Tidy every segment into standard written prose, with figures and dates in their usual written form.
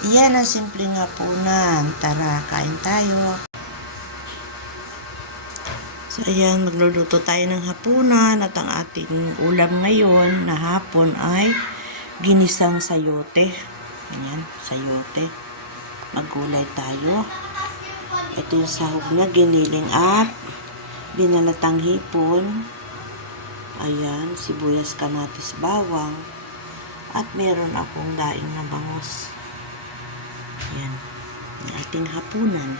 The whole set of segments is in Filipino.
Iyan ang simpleng hapunan. Tara, kain tayo. So, ayan, magluluto tayo ng hapunan at ang ating ulam ngayon na hapon ay ginisang sayote. Ayan, sayote. Maggulay tayo. Ito yung sahog na giniling at binalatang hipon. Ayan, sibuyas, kamatis, bawang. At meron akong daing na bangus. Ayan, ang ating hapunan.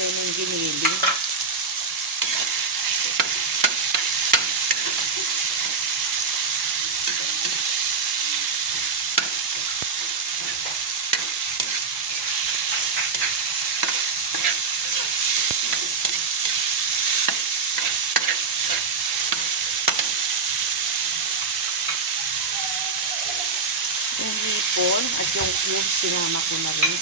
Ayan yung giniling. Yung hipon at yung cubes, sinama ko na rin.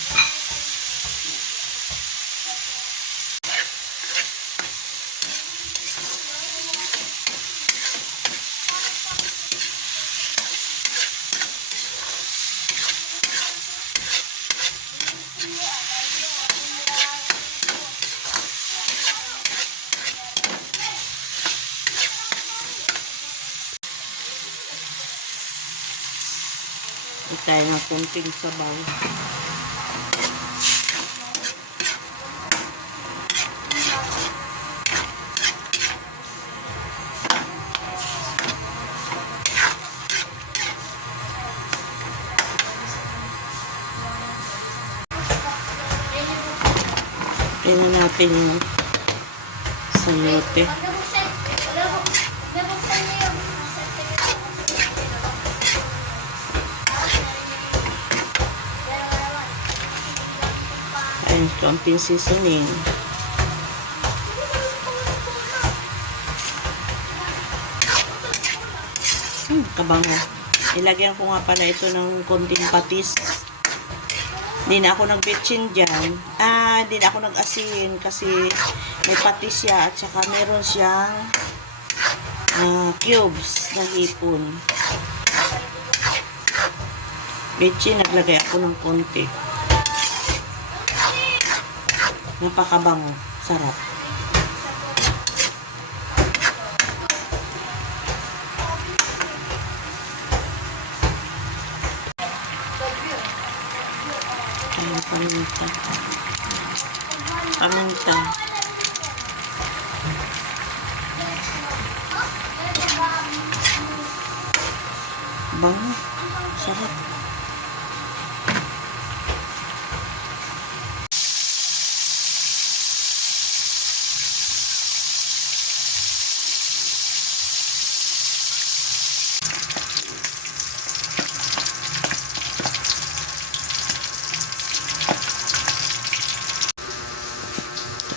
Itay ng kunting sabaw. Tingnan natin yung sayote. Ayan, konting seasoning. Kabango. Ilagyan ko nga pala ito ng konting patis. Hindi na ako nag-betchin dyan. Hindi na ako nag-asin kasi may patis siya at saka meron siyang cubes na hipon. Betchin, naglagay ako ng konti. Napakabango. Sarap. Ayan, paminta. Paminta. Bango. Sarap.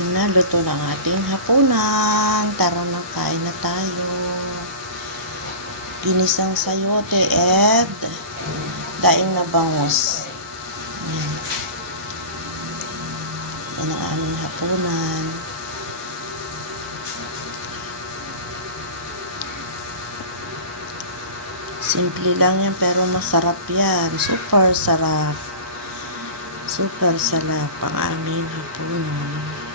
Naluto na ang ating hapunan. Tara, magkain na tayo. Ginisang sayote and daing na bangus. Yan. Yan ang aming hapunan. Simple lang yan pero masarap yan. Super sarap. Super sarap ang aming hapunan.